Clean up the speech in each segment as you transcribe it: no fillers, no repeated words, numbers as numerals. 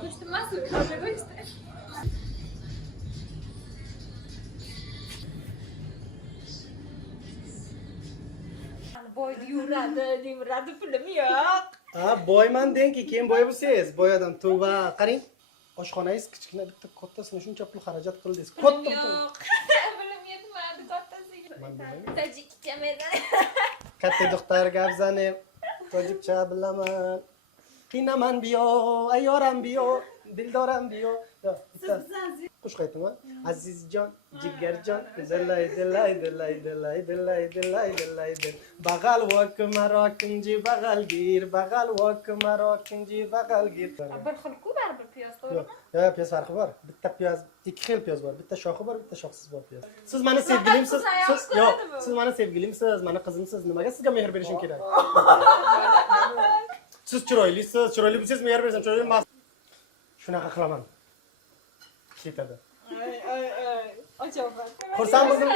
Barbuş demez mi? Kahve işte. Boy yuradi pulim yo'q. Ha, boyman dengki, keyin boy bo'lsangiz, boyadan tavba, qarang. Oshxonangiz kichkina bitta kattasini shuncha pul xarajat qildingiz. Katta Yo'q. Pulim yetmadi kattasiga. Men bilmayman. Tojikcha medan. Katta doktor gavzani tojikcha bilaman. Qiynaman biyo, ayyoram biyo, dildoram biyo. Yo, bitta qush qaytimi? Azizjon, jigarjon, dillay dillay dillay dillay dillay dillay dillay dil. Bagal vak marokinji bagal gir, bagal vak marokinji bagal gir. Bir xil-ku baribir piyoz to'g'rimi? Yo, piyoz farqi bor. Bitta piyoz, ikki xil piyoz bor. Bitta shoxi bor, bitta shoxsiz bor piyoz. Siz meni sevgilimsiz. Siz meni sevgilimsiz, meni qizimsiz. Nimaga sizga mehr berishim kerak? Siz chiroylisiz, chiroyli bo'lsangiz mehr berasan, chiroyli emas. Shunaqa qilaman. Ketadi. Ay. Ajoyib. Xursand bo'ldim.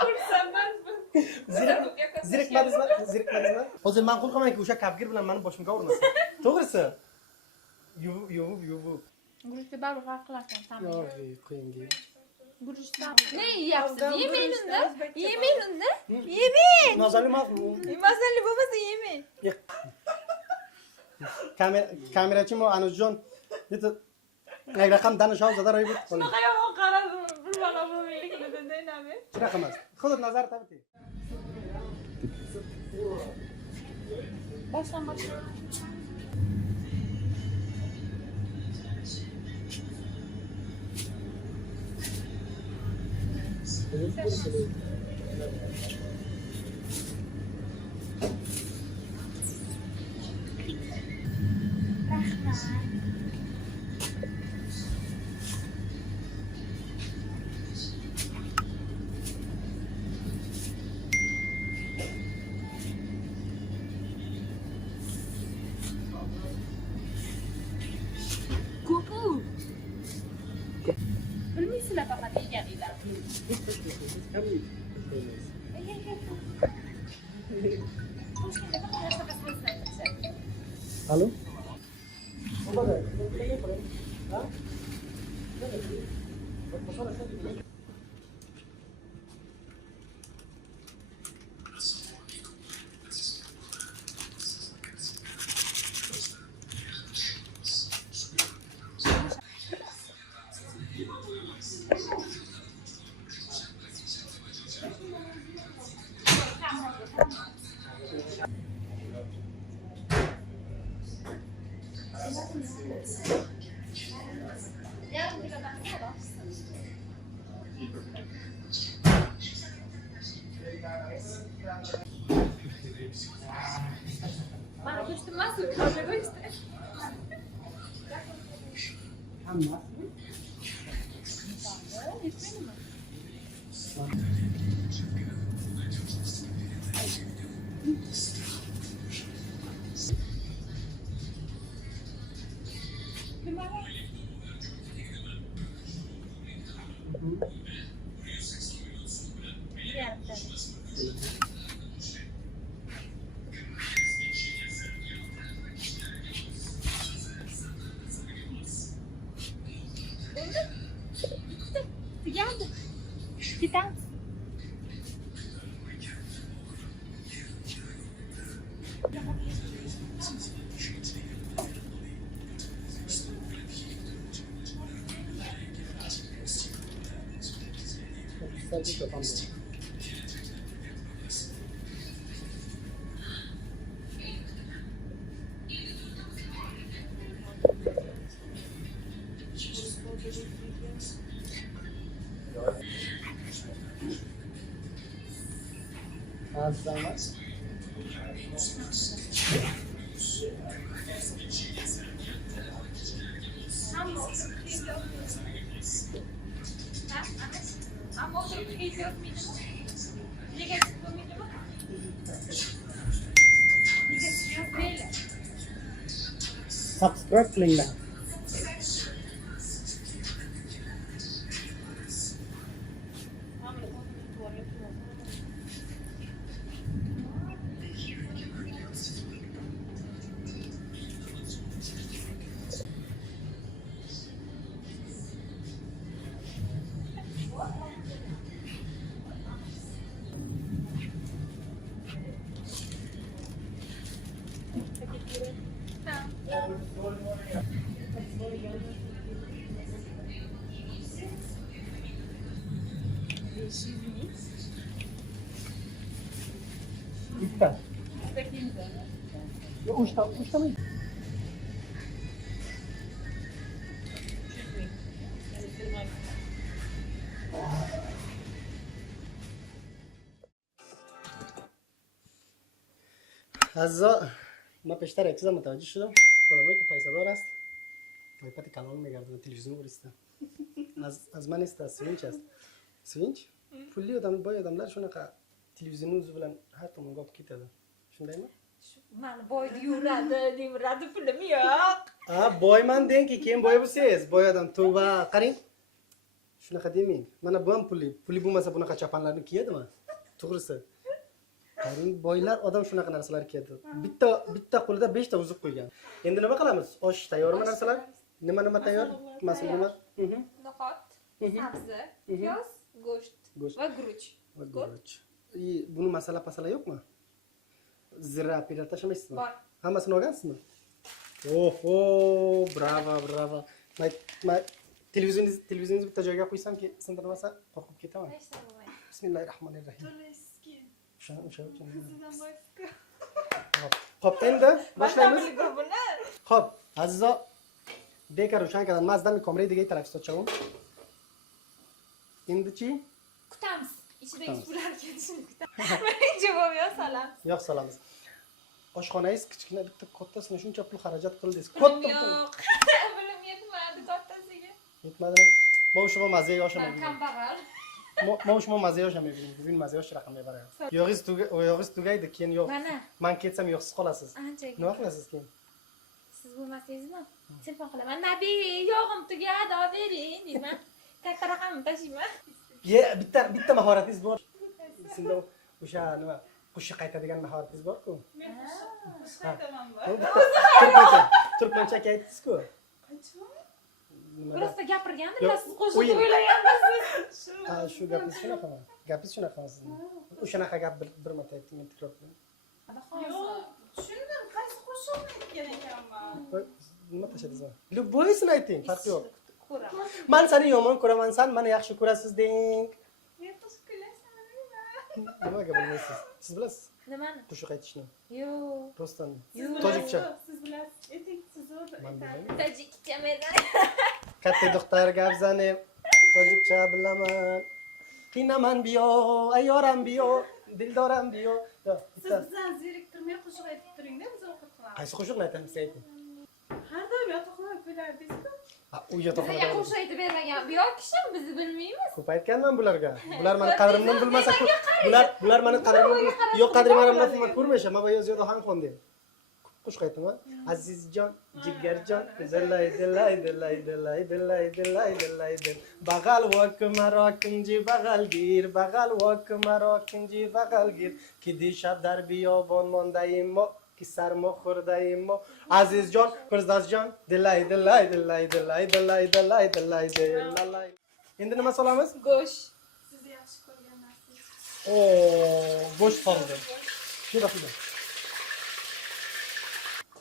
Xursandman. Zirikmadingizmi? Hozir men qo'rqamanki, o'sha kapgir bilan meni boshimga urmasin. To'g'risi? Yuvib. Guruchni baribir farq qilasan, tamam. Yo'q, qo'ying. Guruchdan. Ne yeyapsiz? Yemeyin unda. Yemeyin unda. Yemeyin. Mazali emasmi? Mazali bo'lmasa yemeyin. Kamerachimi Anusjon? Bitta raqam danishov zada ro'y bo'lib qoldi. Shunaqa yomon qaradim. Bir balo bo'lmaylikni deydami? Shunaqa emas. Hozir nazar tabti. Boshdan. Ko'p-ku. Bilmaysizlar faqat yeganinglar. Alo? Barbuş demez mi? Kahve işte. Hamma. Yetmedi mi? Geldi. Gider. Sadece kafam bu. Azama. Subscribe qilinglar. Uchta mı? Azza, ما بیشتر اکسا متوجه شدم. خداوند که پیسه دار است. وایپت کلان میگردن تلویزیون بریسته. از من است از سوینچ است. سوینچ؟ پولی آدم باید آدملرشون که تلویزیون زبلن هر تو منگاه بکی تده. شنده ما؟ من باید یورده پولم yok. Boy man den ki kim boy bu ses boy adam tu va qaring shunaqa demang mana bu ham puli bo'lmasa bunaqa chapanlarni kiyadi mi to'g'risi qaring boylar odam shunaqa narsalar kiyadi bitta qo'lida 5 ta uzib qo'ygan endi nima qilamiz osh tayyormi narsalar nima tayyor mas'ul nima No'xat, sabzi, piyoz, go'sht va guruch. buni masala yo'qmi zira pilar tashlamaysizmi Bor. hammasini olgansizmi oho bravo televizyoningizni bitta joyga qo'ysamki sindirmasa qo'rqib ketaman Hech narsa bo'lmaydi. bismillahirrohmanirrohim o'sha Boshlaymiz. Xo'p, endi boshlaymiz. Buni. Xo'p, azizlar, beka روشن کردن. من از دم کامرای دیگه طرف استاد شوم. Endi chi? Kutamiz. Ichidagi suvlar ketishini kutamiz. Birinchi bo'lib solamiz. Yo'q, solamiz. Oshxonangiz kichkina bitta kattasini shuncha pul xarajat qildingiz. Pulim yo'q. Pulim yetmadi kattasiga. Yetmadimi? Men o'sha mazza Men yoshamayman. kambag'al. Men o'sha mazza yoshamayman. Bugun mazza yosh raqam beraman. Yog'ingiz tugaydi, keyin yo'q. Mana. Men ketsam yo'qsiz qolasiz. Ancha. Nima qilasiz keyin? Siz bo'lmasangizmi? Telefon qilaman. Nabiy, yog'im tugadi, olib bering deyman. Katta raqamni tashiyman. Bitta mahoratingiz bor. Sizda o'sha nima qo'shiq aytadigan mahoratingiz bor-ku. Men qo'shiq aytaman Turkmancha aytdingiz-ku. Qachon? Просто gapirganda Yo'q, siz qo'shiq o'yin. o'ylagansiz. Shu gapingiz shunaqami? Gapingiz shunaqami sizning? O'shanaqa gap bir marta ayting, men takror qilaman. Yo'q, tushundim. Qaysi qo'shiqni aytgan ekanman? Nima tashladingizmi? Любойсini ayting, farqi yo'q. Ko'raman. Men seni yomon ko'raman, sen meni yaxshi ko'rasiz deng. Men qo'shiq kuylaysan. Nimaga bilmaysiz? Siz bilasiz Nimani? qo'shiq aytishni. Yo'q. Просто Siz tojikcha. bilasiz, siz bilasiz. Ayting, siz o'zi Men aytasiz. bilmayman. Tojikcha men. Katta doktor gap zanib, tojikcha bilaman. Qiynaman biyo, ayyoram biyo, dildoram biyo. Siz bizdan zeriktirmay qo'shiq aytib turing-da, biz o'qib qilamiz. Qaysi qo'shiqni aytamiz ayting. Har doim yotoqxona kuylardingiz-ku. U Bizga yotoqxonada. qo'shiq aytib bermagan bu yo'q kishim bizni bilmaymiz. Ko'p aytganman bularga. Bular meni qadrimni bilmasa, bular meni qadrimni yo'q qadrimni ko'rmaysan. Men yo'z yo'da ham qondim. Qo'shiq aytaman. Azizjon, jigarjon, dillay dillay dillay dillay dillay dillay dillay dil. Bagal vak maro kinji bagal kinji bagal gir. Ki dishab dar biyobon mondayim mo. Ki sarmo khurdayim mo. Azizjon, Firdavsjon, dillay dillay dillay dillay dillay dillay dillay dillay. Endi nima solamiz? Go'sht. Sizni yaxshi ko'rgan narsangiz. Go'sht qoldi. Shuna qildi.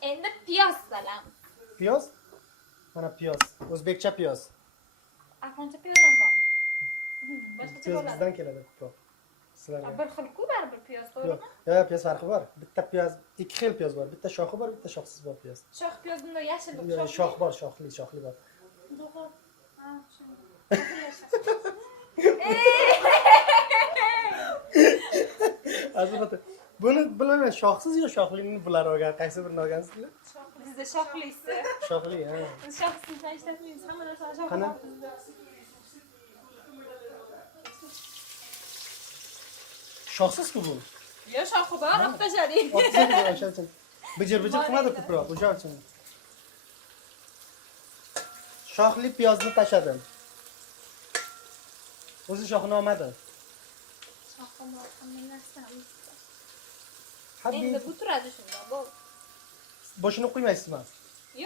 Endi piyoz solamiz. Piyoz? Mana piyoz. O'zbekcha piyoz. Afg'oncha piyoz ham bor. Boshqacha Piyoz bo'ladi. bizdan keladi ko'p. Sizlarga. Bir xil-ku baribir piyoz, to'g'rimi? Yo'q, piyoz farqi bor. Bitta piyoz, ikki xil piyoz bor. Bitta shoxi bor, bitta shoxsiz bor piyoz. Shox piyoz bunday yashil Shox bor, shoxli bor. To'g'ri. Ha, tushundim. Albatta. Buni bilmayman, shoxsiz yo shoxlini bular olgan. Qaysi birini olgansizlar? Bizda shoxlisi. Shoxli, ha. Biz shoxsini ishlatmaymiz. Hamma narsani shoxli. Qani? Shoxsiz-ku bu. Yo, shoxi bor, olib tashladik. O'sha uchun. Bijir qilmadi ko'proq, o'sha uchun. Shoxli piyozni tashladim. O'zi shoxini olmadi. Shoxi bor, hamma narsani. Habib, Endi bu turadi shunda, bu. boshini qo'ymaysizmi?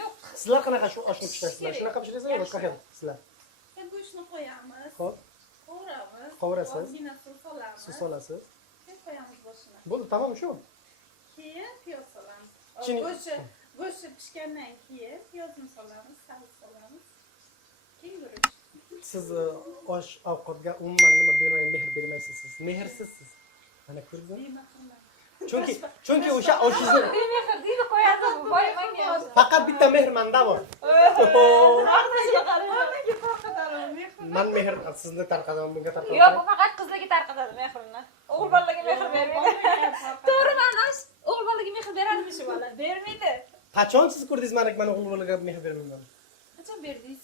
Yo'q. Sizlar qanaqa shu oshni pishirasizlar? Shunaqa pishirasizlar, boshqa xil sizlar. Go'shtni qo'yamiz. Xo'p, Qovuramiz. Qovurasiz. Ozgina suv solamiz. suv solasiz. Keyin qo'yamiz boshini. Bo'ldi, tamom shu. Keyin piyoz solamiz. Chini- Go'sht pishgandan keyin piyozni solamiz, sabz solamiz. Keyin guruch. Siz ovqatga umuman nima bermaysiz, mehr bermaysiz siz. Mehrsiz siz. Mana ko'rdingizmi? Nima qilmayman. Chunki o'sha sizni Mehr deydi qo'yadi bu boy menga. faqat bitta mehr menda bor. Onaga tarqatadi mehr. Men mehr sizni tarqataman, bunga Yo'q, tarqataman. bu faqat qizlarga tarqatadi mehrini. O'g'il bolalarga mehr bermaydi. To'g'ri, Manosh. O'g'il bolalarga mehr beradimi shu bola? Bermaydi. Qachon siz ko'rdingiz men o'g'il bolaga mehr bermayman? Qachon berdingiz?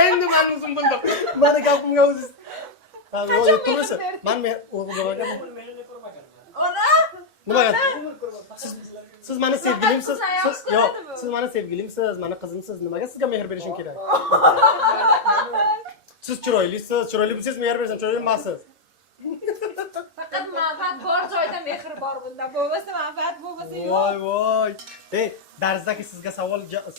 Endi men o'zim bildim. Meni gapimga o'zingiz. To'g'risi, men o'g'il bolaga Ona? nimaga? Siz meni sevgilimsiz. Yo'q, siz meni sevgilimsiz, meni qizimsiz. Nimaga sizga mehr berishim kerak? Siz chiroylisiz, chiroyli bo'lsangiz mehr berasan, chiroyli emassiz. Faqat manfaat bor joyda mehr bor bunda. Bo'lmasa manfaat bo'lmasa yo'q. Voy. Darsdagi sizga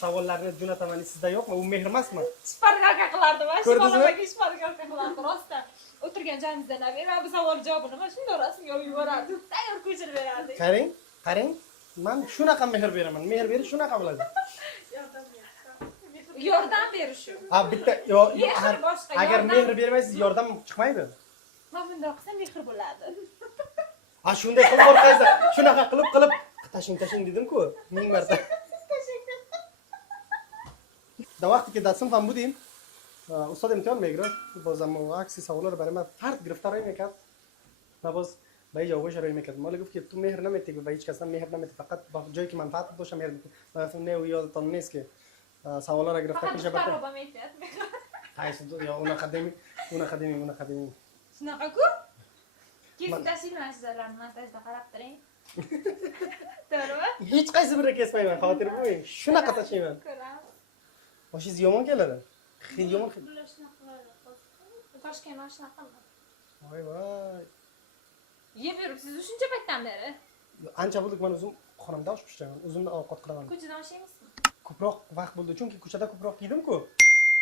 savollarni jo'nataman, sizda yo'qmi? U mehr emasmi? Shpargalka qilardi va shu Ko'rdingizmi? bolaga shpargalka qilardi rostdan. O'tirgan joyimizda Nabiy va bu savol javobini mana shunday rasmga olib yuborardi. Tayyor ko'chirib berardi. Qarang. Men shunaqa mehr beraman. Mehr berish shunaqa bo'ladi. Yordam berish. Ha, bitta yo'q, Mehr boshqa, agar yordam. mehr bermaysiz, yordam chiqmaydi. Mana bunday qilsam mehr bo'ladi. Ha, shunday qilib qo'rqaysiz. Shunaqa qilib tashing dedim-ku. Ming marta. До вахтики да съм вам будим. Устадим тон мегра. Бозам акси саволар барема фард гирифтарай мекард. Набоз бай جوابش رو میکرد. مال گفت که تو مهر نمیتی و هیچ کس مهر نمیتی فقط با جایی که منفعت باشه مهر میتی. مثلا نه و یادتون نیست که سوالا را گرفته پیش برد. Xaroba metyapti. Qaysi ya una qadimiy. Shunaqa-ku? Kesib tashlayman montajda qarab turing. To'g'rimi? Hech qaysi birini kesmayman, xavotir bo'lmang. Shunaqa tashlayman. Ko'ramiz. Oshingiz yomon keladi. Yomon. Toshkent oshnaqami? Voy. Yeb yuribsiz shuncha paytdan beri. Ancha bo'ldi men o'zim xonamda osh pishiraman, o'zimni ovqat qilaman. Ko'chadan oshaymizmi? Ko'proq vaqt bo'ldi, chunki ko'chada ko'proq yedim-ku.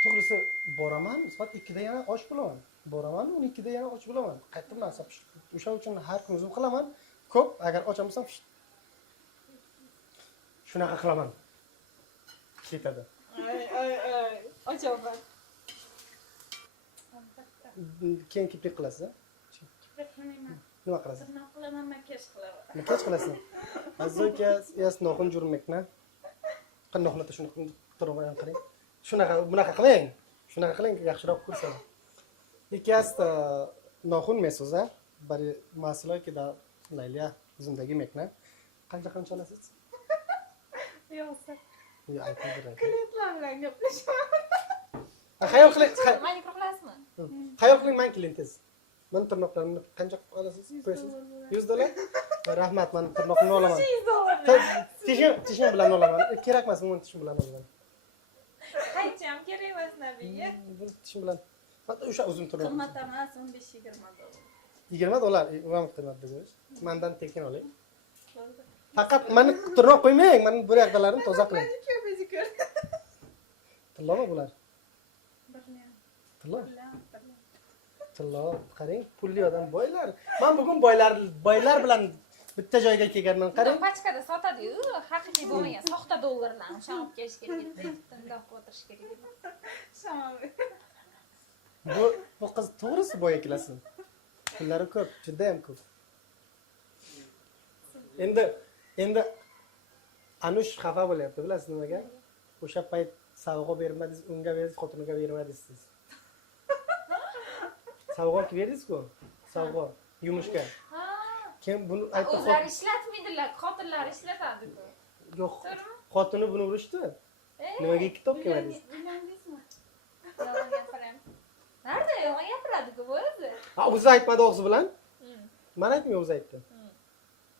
To'g'risi, boraman, soat 2da yana osh bo'laman. Boraman, 12da yana osh bo'laman. Qaytib narsa pishirib. O'sha uchun har kun o'zim qilaman. Ko'p, agar och bo'lsam, shunaqa qilaman. Ketadi. Ay. Ochaman. Keyin kiprik qilasiz. Nima qilasiz? Tirnoq qilaman, makiyaj qilaman. Makiyaj qilasizmi? Azoka, yas noxun jurmakna. Qandoqlata shuni turib qarang. Bunaqa qiling. Shunaqa qiling, yaxshiroq ko'rsalar. Ikkasta noxun mesoza, bari masloyki da layliya zindagi mekna. Qancha olasiz? Yo'q, Yo, aytib klientlar bilan gaplashaman. Xayol qiling, Mani qilasizmi? xayol qiling, men klientingiz. Men tirnoqlarimni qancha olasiz? Qo'yasiz? $100. Rahmat, men tirnoqni olaman. Tishim bilan olaman. Kerak emas, men tishim bilan olaman. Qaycham kerak emas Nabiga. Tishim bilan. Hatto o'sha uzun tirnoq. Qimmat emas, 15-20 dollar. 20 dollar, vam qimmat dediz. Mendan tekin oling. Faqat meni tirnoq qo'ymang, men bu yoqdalarini toza qiling. Bezikor. Tilloma bular. Bilmayman. Tillo. Tillo, qarang, pulli odam boylar. Men bugun boylar bilan bitta joyga kelganman, qarang. Pachkada sotadi-yu, haqiqiy bo'lmagan soxta dollarlarni o'sha olib kelish kerak edi. Bundoq o'tirish kerak edi. Shamovi. Bu qiz to'g'risi boy ekilasin. Pullari ko'p, juda ham ko'p. Endi Anush xafa bo'lyapti, bilasiz nimaga? O'sha payt savg'o bermadingiz, unga berdingiz, xotiniga bermadingiz siz. Savg'o berdingiz-ku? Savg'o, yumushga. Ha. Kim buni aytdi? O'zlari ishlatmaydilar, xotinlari ishlatadi-ku. Yo'q, xotini buni urishdi. Nimaga ikki top kelmadingiz? Uylandingizmi? Yolg'on gapiram. Nerede yolg'on gapiradi-ku bu o'zi? Ha, o'zi aytmadi og'zi bilan. Men aytmay o'zi aytdi.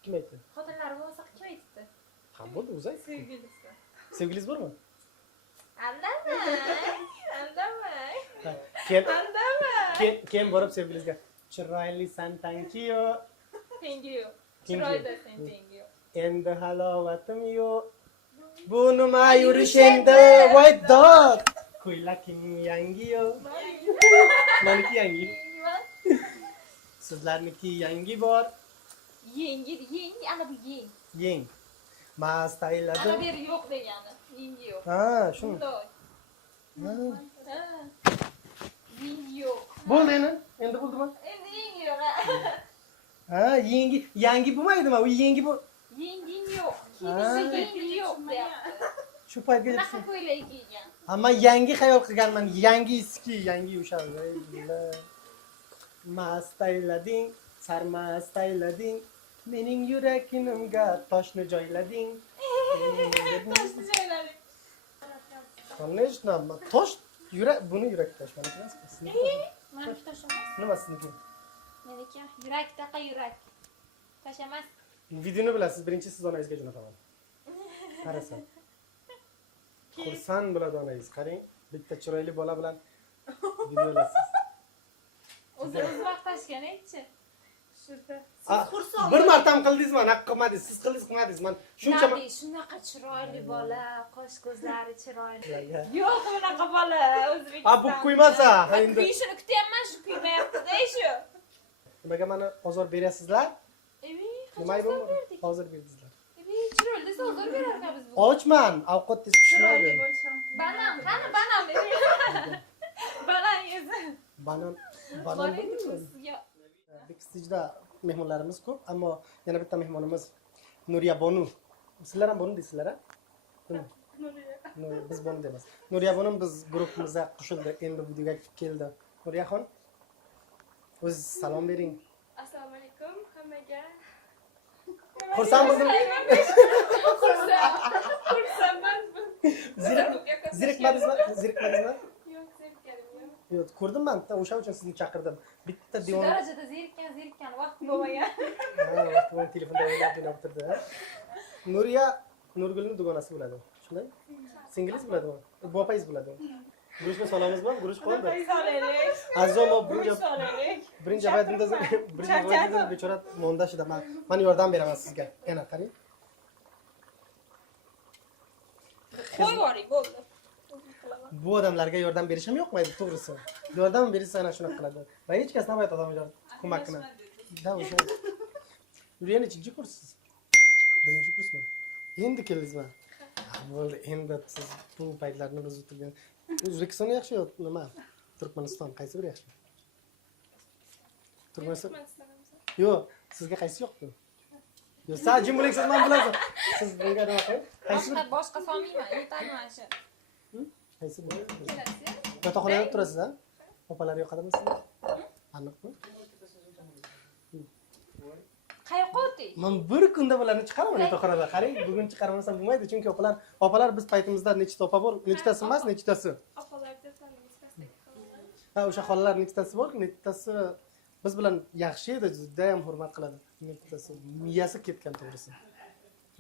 Kim aytdi? Xotinlari bo'lmasa kim aytdi? Ha, bo'ldi, o'zi aytdi. Sevgilisi. Sevgiliz bormi? Aldamay. Keyin borib sevgilizga chiroylisan, thank you. Thank you. Chiroylisan, thank you. Endi halovatim yo'q. Bu nima yurish endi? Voy dod. Ko'ylaking yangi yo'q. Meniki yangi. Sizlarniki yangi bor. Yangi, ana bu yeng. Yeng. Mast Ana ayladim. beri yo'q degani. Yangi yo'q. Ha, shuni. Bundoq. Yangi yo'q. Bo'ldi endi. Endi bo'ldimi? Endi yangi yo'q. Ha, yangi bo'lmaydimi? U yangi bu. Yenging yo'q. Ha. Kiyinishda yengi yo'q deyapti. Shu paytga Bunaqa yetsin. ko'ylak kiygan. Amma yangi xayol qilganman. Yangi eski, yangi o'sha. Mastaylading, sarmastaylading. Mening yuragimga toshni joylading. Toshni joyladik. Конечно, tosh yurak, buni yurak tosh. Mana ko'rasizmi? Meniki tosh emas. Nima sizniki? Meniki yurakdaqa yurak. Tosh emas. Videoni bilasiz, birinchi siz onangizga jo'nataman. Qarasa. Xursand bo'ladi onangiz. Qarang, bitta chiroyli bola bilan videolasiz. O'zimiz vaqt tashgan-chi. Shurda. Bir marta ham qildingizmi? Naq qilmadingiz. Siz qildingiz, man shuncha Nabi, shunaqa chiroyli bola, qosh ko'zlari chiroyli. Yo'q, bunaqa bola O'zbekiston. A, bu kuymasa, endi. Kuyishini kutyapman, shu kuymayapti-da shu. Nimaga meni ozor berasizlar? Nima Qachon bo'ldi? berdik? Hozir berdingizlar. Chiroyli desa ozor berarkanmiz bu. Ochman, ovqat tez pishmaydi. Banan, qani banan bering. Banan yezi. Banan Boring sizga. Big Stage'da mehmonlarimiz ko'p, ammo yana bitta mehmonimiz Nuriya Bonu. Sizlar ham Bonu deysizlar, a? Nuriya, biz Bonu deymiz. Nuriya Bonu biz guruhimizga qo'shildi, endi videoga keldi. Nuriyaxon, o'z salom bering. Assalomu alaykum hammaga. Xursand bo'ldim. Xursandman. Zirikmadingizmi? Yo'q, zerikkanim yo'q. Yo'q, ko'rdim men, o'sha uchun sizni chaqirdim. Bitta Shu devon. darajada zerikkan, vaqt bo'lmagan. Ha, vaqtida telefonda o'ynab o'tirdi. Nuriya Nurgulning dugonasi bo'ladi. Shunday? Singliz bo'ladimi? Bu opangiz bo'ladimi? Guruchni solamizmi? Guruch qoldi. Solaylik. Azomo Solaylik. birinchi baytimda bechora mondashida men yordam beraman sizga. Yana qarang. Qo'y yuboring, bo'ldi. Bu odamlarga yordam berish ham yo'qmaydi, to'g'risi. Yordam bersa ana shunaqa qiladi. Va hech kas navbat odamlar ko'makni. Da o'sha. Nuriya nechinchi kurssiz? Birinchi kursmi? Endi keldingizmi? Bo'ldi, endi siz bu paytlarni biz o'tirgan. O'zbekiston yaxshi yo nima? Turkmaniston qaysi biri yaxshi? Turkmaniston. Yo'q, sizga qaysi yoqdi? Yo'q, siz jim bo'laysiz, men bilaman. Siz bunga nima qiling? Qaysi biri? Boshqa solmayman, yetayman shu. Qaysi biri? Yotoqxonada turasiz, ha? Opalar yoqadimi sizga? Aniqmi? Qayoqqa o'ting? Men bir kunda bularni chiqaraman yotoqxonada. Qarang, bugun chiqarmasam bo'lmaydi, chunki opalar biz paytimizda nechta opa bor, nechtasi emas, nechtasi. Opalarda tanimiz Ha, o'sha xolalar nechtasi bor, nechtasi biz bilan yaxshi edi, juda ham hurmat qiladi. Nechtasi miyasi ketgan to'g'risi.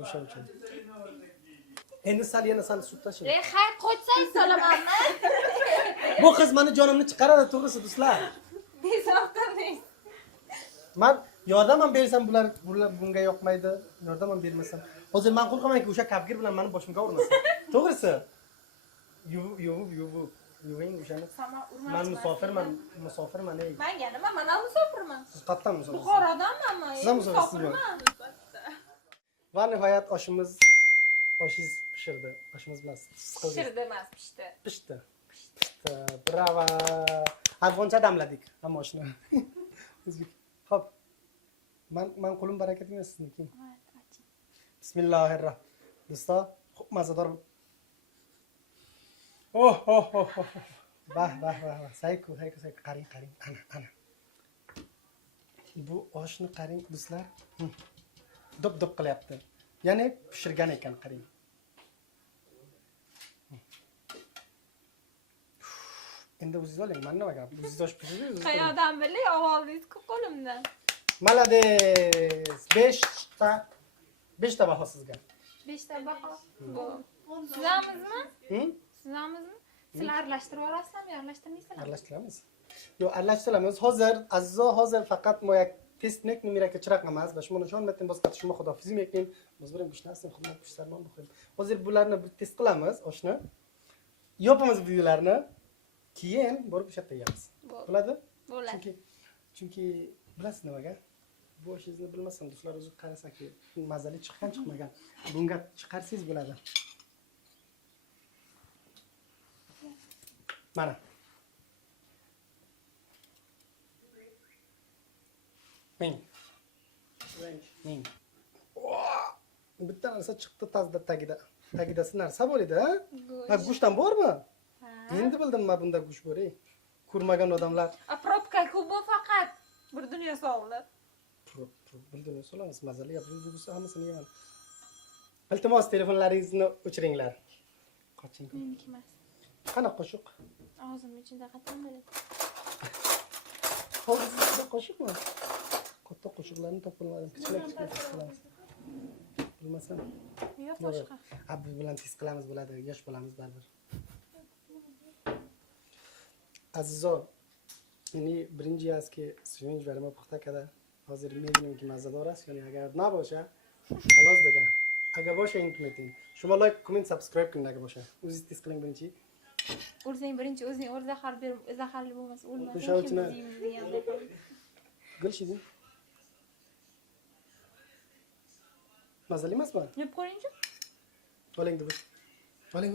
O'sha uchun. Endi yana sal sut tashing. Hay qo'ysangiz solamanmi? Bu qiz meni jonimni chiqaradi, to'g'risi do'stlar. Bezovtaning. Men yordam ham bersam bular bunga yoqmaydi, yordam ham bermasam. Hozir men qo'rqamanki o'sha kapgir bilan meni boshimga urmasin. To'g'risi. Yuving o'shani. Men musofirman. Menga nima? Men ham musofirman. Siz qayerdan musofirsiz? Buxorodanman. Siz ham musofirsiz. Va nihoyat oshingiz pishirdi. Oshimiz bilan siz qildingiz. Pishirdi emas, pishdi. Pishdi. Bravo. Afg'oncha damladik hamma oshni. Xo'p. Men qo'lim baraka emas sizniki. Bismillahirrohmanirrohim. Do'stlar, xo'p mazador. Oh. Bah. Sayku. Qarang. Ana. Bu oshni qarang do'stlar. Dop qilyapti. Ya'ni pishirgan ekan, qarang. Endi o'zingiz oling, men nima gap? O'zingiz osh pishirdingiz? Qayoqdan bilay, ovoldingiz-ku qo'limdan. Malades. 5 ta baho sizga. 5 ta baho. Sizamizmi? Sizamizmi? Sizlar aralashtirib olasizmi, aralashtirmaysizmi? Aralashtiramiz. Yo'q, aralashtiramiz. Hozir faqat moya testnik numeraga chiroq emas va shuni nishonlatim boshqa tushma xudofizm ekin. Biz bilan gushnasin, xuddi gushlarni o'qib. Hozir bularni bir test qilamiz, oshni. Yopamiz videolarni. Keyin borib o'sha yerda yeyamiz. Bo'ladi? Bo'ladi. Chunki bilasiz nimaga? Bu ishingizni bilmasam, do'stlar o'zi qarasaki, mazali chiqmagan. Bunga chiqarsangiz bo'ladi. Mana. Men. Ming. Bitta narsa chiqdi tazda tagidasi narsa bor edi, ha? Ha, go'shtdan bormi? Endi bildim men bunda go'sht bor, ey. Ko'rmagan odamlar. Probka kubo faqat bir dunyo sog'lar. Bildin, solamiz mazali gap. Bo'lsa hammasini yeyman. Iltimos telefonlaringizni o'chiringlar. Qoching. Meniki emas. Qana qo'shiq? Og'zim ichida qatlam bo'ladi. Hozirda qo'shiqmi? Katta qo'shiqlarni topolmadim. Kichkina qilamiz. Bilmasam. Yo'q boshqa. Biz bilan tez qilamiz bo'ladi. Yosh bolamiz baribir. Azizo, meni birinchi yazki syomka berma puxta kada. Hozir meniki mazador است یعنی اگر نباشه خلاص دیگه اگه باشه این کمیتین شما لایک کامنت سابسکرایب کنید اگه باشه o'zingiz test qiling birinchi O'zing birinchi o'zing zahar berib zaharli bo'lmasa o'lmasin. O'sha uchun gul shidin mazali emasmi? Yeb ko'ringchi. Oling deb. Oling.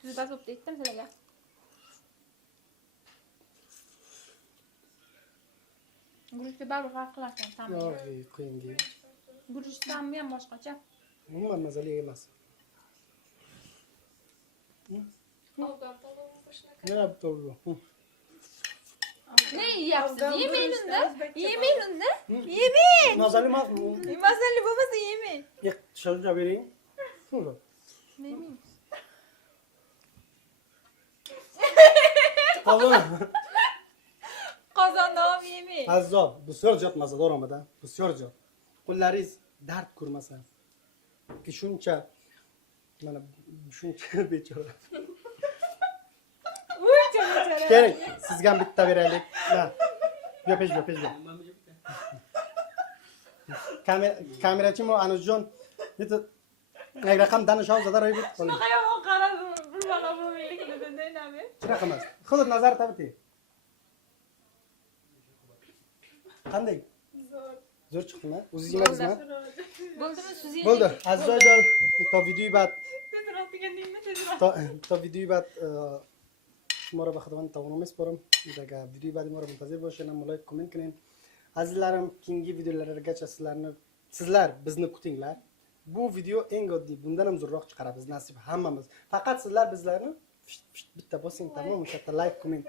Siz bas bo'pti aytdim sizlarga. Guruchga baribir farq qilarsan, ta'mi. Yo'q, qo'ying deydi. Guruch ta'mi ham boshqacha. Umuman mazali emas. Ne yaptı o? Ne yiyapsiz? Yemeyin unda. Yemeyin unda. Yemeyin. Mazali emas mı? Mazali bo'lmasa yemeyin. Yo'q, dışarıda vereyim. Şunu. Yemeyin. Tamam. Qozondan yemeyin. Azob, bu sörjat mazador olmadan. Bu sörjat. Qo'llaringiz dard ko'rmasa. Shuncha mana shuncha bechora. Uncha bechora. Keling, sizga ham bitta beraylik. Ha. Yo'pesh. Kamerachi mo Anusjon. Bitta raqam danishov zada ro'y bit. Shunaqa yomon qaradim. Bir balo bo'lmaylikni dedinami? Shunaqa emas. Hozir nazar tabiti. Qanday? Zo'r chiqdimi? O'zingiz yemadingizmi? Bo'ldimi siz yedik? Bo'ldi. Azizlar, to videoyu bad. Tezroq degandingmi? Tezroq. To videoyu bad shuma رو به خدمت تمام میسپارم. دیگه ویدیو بعدی ما رو منتظر باشین، لایک کامنت کنین. Azizlarim, keyingi videolargacha sizlar bizni kutinglar. Bu video eng oddiy, bundan ham zo'rroq chiqaramiz nasib hammamiz. Faqat sizlar bizlarni bitta bosing, tamom, o'sha yerda like, comment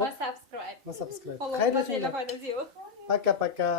Va subscribe. va subscribe. Xayrli foydasi yo'q. Paka.